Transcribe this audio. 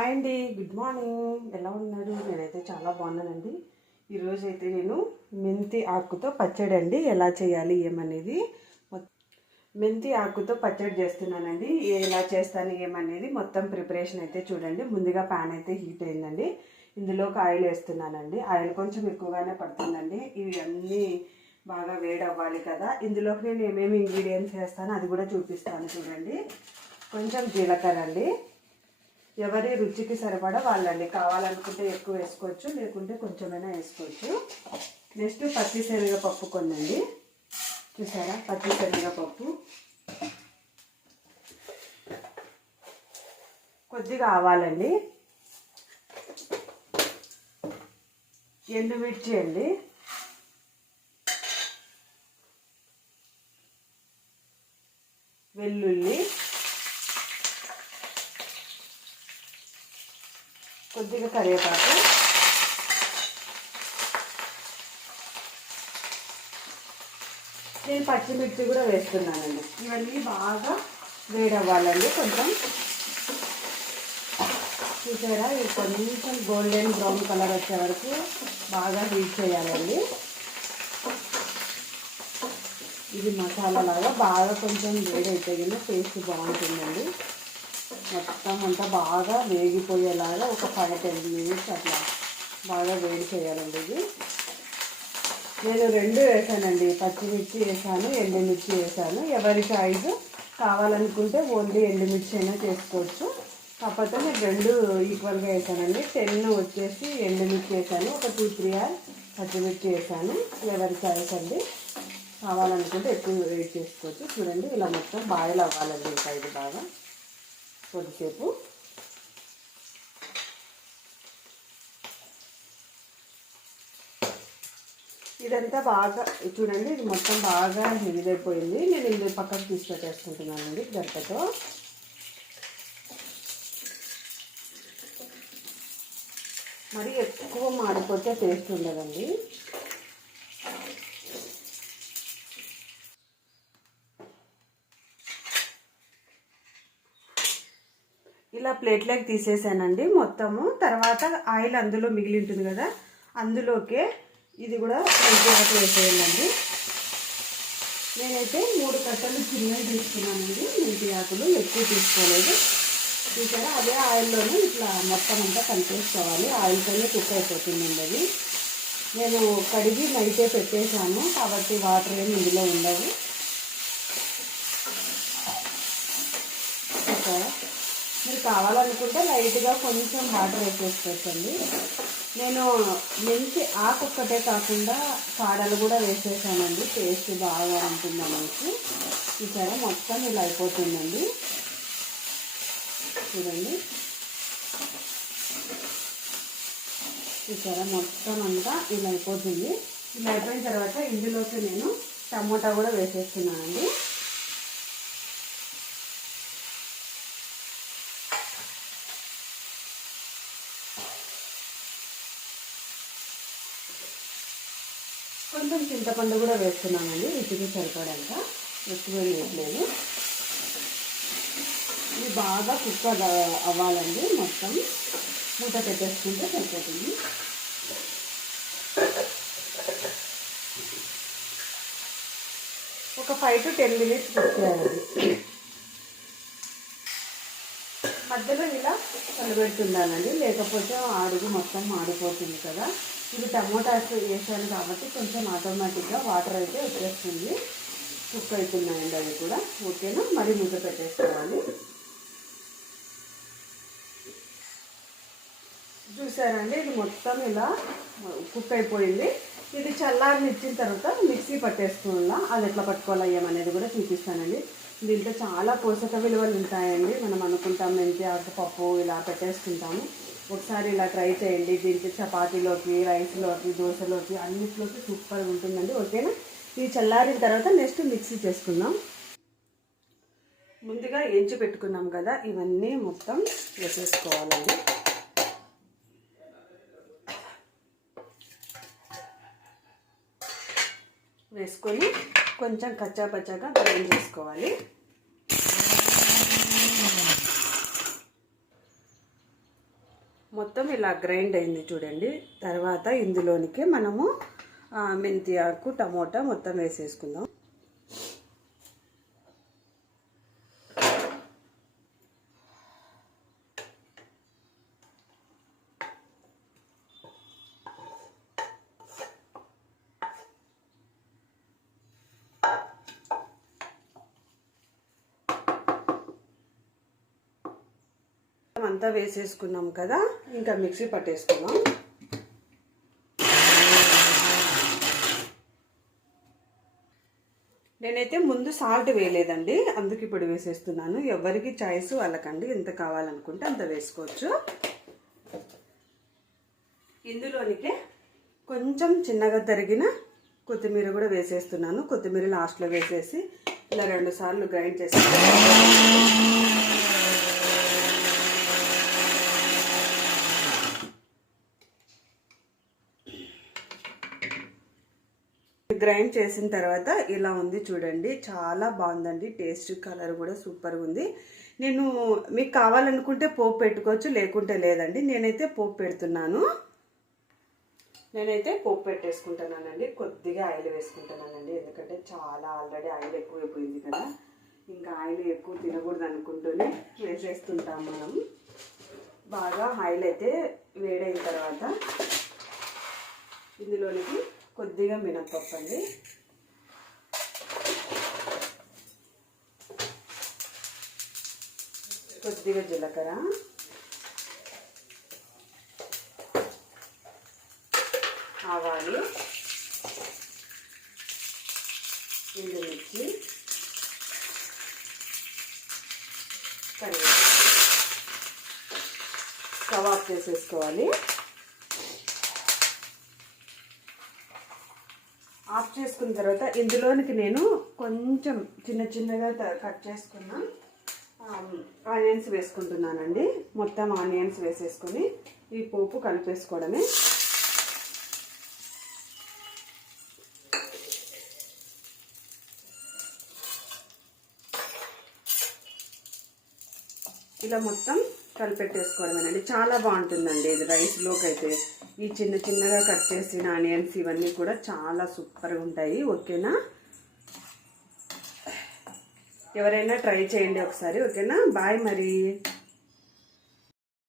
Hi అండి good morning. ఎలా ఉన్నారు? నేనైతే చాలా బాగున్నానండి. ఈరోజు అయితే నేను మెంతి ఆకుతో పచ్చడి అండి. ఎలా చేయాలి ఏమనేది మొ- మెంతి ఆకుతో పచ్చడి చేస్తున్నానండి. ఎలా చేస్తాను ఏమనేది మొత్తం ప్రిపరేషన్ అయితే చూడండి. ముందుగా ప్యాన్ అయితే హీట్ అయిందండి. ఇందులోకి ఆయిల్ వేస్తున్నానండి. ఆయిల్ కొంచెం ఎక్కువగానే పడుతుందండి. ఇవి అన్నీ బాగా వేడి అవ్వాలి కదా. ఇందులోకి నేను ఏమేమి ఇంగ్రీడియంట్స్ వేస్తానో అది కూడా చూపిస్తాను చూడండి. కొంచెం జీలకర్ర అండి. ఎవరి రుచికి సరిపడా వాళ్ళండి కావాలనుకుంటే ఎక్కువ వేసుకోవచ్చు లేకుంటే కొంచెమైనా వేసుకోవచ్చు. నెక్స్ట్ పచ్చి శనగపప్పు కొనండి. చూసారా? పచ్చి శనగపప్పు. కొద్దిగా ఆవాలండి. ఎండుమిర్చి అండి. వెల్లుల్లి కొద్దిగా కరివేపాకు. నేను పచ్చిమిర్చి కూడా వేస్తున్నానండి. ఇవన్నీ బాగా వేడవ్వాలండి కొంచెం. చూసారా? ఇవి కొంచెం గోల్డెన్ బ్రౌన్ కలర్ వచ్చే వరకు బాగా హీట్ చేయాలండి. ఇది మసాలా లాగా బాగా కొంచెం వేడైతే కింద టేస్ట్ బాగుంటుందండి. మొత్తం అంతా బాగా వేగిపోయేలాగా ఒక ఫైవ్ టెన్ మినిట్స్ అట్లా బాగా వేడి చేయాలండి ఇది. నేను రెండు వేసానండి పచ్చిమిర్చి వేసాను ఎండుమిర్చి వేసాను. ఎవరి సైజు కావాలనుకుంటే ఓన్లీ ఎండుమిర్చి అయినా చేసుకోవచ్చు. కాకపోతే నేను రెండు ఈక్వల్గా వేసానండి. టెన్ వచ్చేసి ఎండుమిర్చి వేసాను ఒక టూ త్రీ ఆర్ పచ్చిమిర్చి వేసాను. ఎవరి సైజ్ అండి కావాలనుకుంటే ఎక్కువ వెయిట్ చేసుకోవచ్చు. చూడండి ఇలా మొత్తం బాయిల్ అవ్వాలండి ఇంకా ఇది బాగా. కొద్దిసేపు. ఇదంతా బాగా చూడండి ఇది మొత్తం బాగా ఇదైపోయింది నేను ఇది పక్కకు తీసి పెట్టేసుకుంటున్నానండి గంటతో. మరి ఎక్కువ మాడిపోతే టేస్ట్ ఉండదండి. ఇలా ప్లేట్లోకి తీసేసానండి మొత్తము. తర్వాత ఆయిల్ అందులో మిగిలి ఉంటుంది కదా అందులోకే ఇది కూడా మెంతి వేసేయాలండి నేనైతే మూడు కట్టలు చిన్నవి తీసుకున్నానండి. మెంతి ఆకులు ఎక్కువ తీసుకోలేదు. చూసారా? అదే ఆయిల్లోనే ఇట్లా మొత్తం అంతా కలిపేసుకోవాలి. ఆయిల్తోనే కుక్ అయిపోతుందండి అది. నేను కడిగి నైటే పెట్టేశాను. కాబట్టి వాటర్ ఏమి ఇందులో ఉండవు చూసారా మీరు కావాలనుకుంటే లైట్గా కొంచెం వాటర్ వేసేసుకోవచ్చండి నేను మెంతి ఆకు ఒక్కటే కాకుండా కాడలు కూడా వేసేసానండి. టేస్ట్ బాగా ఉంటుంది అనేసి చూసారా మొత్తం ఇలా అయిపోతుందండి. చూడండి. చూసారా మొత్తం అంతా ఇలా అయిపోతుంది. ఇలా అయిపోయిన తర్వాత ఇందులోకి నేను టమోటా కూడా వేసేస్తున్నానండి. కొంచెం చింతపండు కూడా వేస్తున్నానండి రుచికి సరిపడంత. ఎక్కువ వేయట్లేదు. ఇది బాగా కుక్ అవ్వాలండి మొత్తం మూత పెట్టేసుకుంటే సరిపోతుంది. ఒక five to ten minutes cook చేయాలి. మధ్యలో ఇలా కలబెడుతున్నానండి లేకపోతే అడుగు మొత్తం మాడిపోతుంది కదా. ఇది టమోటాస్ వేసాను కాబట్టి కొంచెం ఆటోమేటిక్గా వాటర్ అయితే వచ్చేస్తుంది కుక్ అవుతున్నాయండి అవి కూడా. ఓకేనా? మరి ముద్ద పెట్టేసుకోవాలి. చూసారండి? ఇది మొత్తం ఇలా కుక్ అయిపోయింది. ఇది చల్లారిని ఇచ్చిన తర్వాత మిక్సీ పట్టేసుకోవాలా అది ఎట్లా పట్టుకోవాలి ఏమనేది కూడా చూపిస్తానండి. దీంట్లో చాలా పోషక విలువలు ఉంటాయండి. మనం అనుకుంటాం మెంతి ఆకుపప్పు ఇలా పెట్టేసుకుంటాము. ఒకసారి ఇలా ట్రై చేయండి. దీనికి చపాతీలోకి రైస్లోకి దోశలోకి అన్నిట్లోకి సూపర్గా ఉంటుందండి. ఓకేనా? ఇది చల్లారిన తర్వాత నెక్స్ట్ మిక్సీ చేసుకుందాం. ముందుగా ఎంచి పెట్టుకున్నాం కదా ఇవన్నీ మొత్తం వేసేసుకోవాలండి. వేసుకొని కొంచెం కచ్చా పచ్చాగా గ్రైండ్ చేసుకోవాలి. మొత్తం ఇలా గ్రైండ్ అయింది చూడండి. తర్వాత ఇందులోనికి మనము మెంతి ఆకు టమోటా మొత్తం వేసేసుకుందాం. అంతా వేసేసుకున్నాం కదా. ఇంకా మిక్సీ పట్టేసుకున్నాం నేనైతే ముందు సాల్ట్ వేయలేదండి అందుకు ఇప్పుడు వేసేస్తున్నాను. ఎవరికి చాయిస్ వాళ్ళకండి ఎంత కావాలనుకుంటే అంత వేసుకోవచ్చు. ఇందులోనికి కొంచెం చిన్నగా తరిగిన కొత్తిమీర కూడా వేసేస్తున్నాను. కొత్తిమీర లాస్ట్లో వేసేసి ఇలా రెండు సార్లు గ్రైండ్ చేసి గ్రైండ్ చేసిన తర్వాత ఇలా ఉంది చూడండి. చాలా బాగుందండి. టేస్ట్ కలర్ కూడా సూపర్గా ఉంది. నేను మీకు కావాలనుకుంటే పోపు పెట్టుకోవచ్చు లేకుంటే లేదండి. నేనైతే పోపు పెడుతున్నాను. నేనైతే పోపు పెట్టేసుకుంటున్నానండి. కొద్దిగా ఆయిల్ వేసుకుంటున్నానండి. ఎందుకంటే చాలా ఆల్రెడీ ఆయిల్ ఎక్కువైపోయింది కదా. ఇంకా ఆయిల్ ఎక్కువ తినకూడదు అనుకుంటూనే వేసేస్తుంటాం మనం. బాగా ఆయిల్ అయితే వేడైన తర్వాత ఇందులోనికి కొద్దిగా మినప్పప్పు అండి. కొద్దిగా జీలకర్ర. ఆవాలు. ఎండుమిర్చి. కరివేపాకు. కవాప్ చేసేసుకోవాలి. ఆఫ్ చేసుకున్న తర్వాత ఇందులోనికి నేను కొంచెం చిన్న చిన్నగా కట్ చేసుకున్న ఆనియన్స్ వేసుకుంటున్నానండి. మొత్తం ఆనియన్స్ వేసేసుకొని ఈ పోపు కలిపేసుకోవడమే. ఇలా మొత్తం కలిపెట్టేసుకోవడమేనండి. చాలా బాగుంటుందండి ఇది రైస్లోకి అయితే ఈ చిన్న చిన్నగా కట్ చేసిన ఆనియన్స్ ఇవన్నీ కూడా చాలా సూపర్గా ఉంటాయి ఓకేనా? ఎవరైనా ట్రై చేయండి ఒకసారి ఓకేనా? బాయ్ మరి.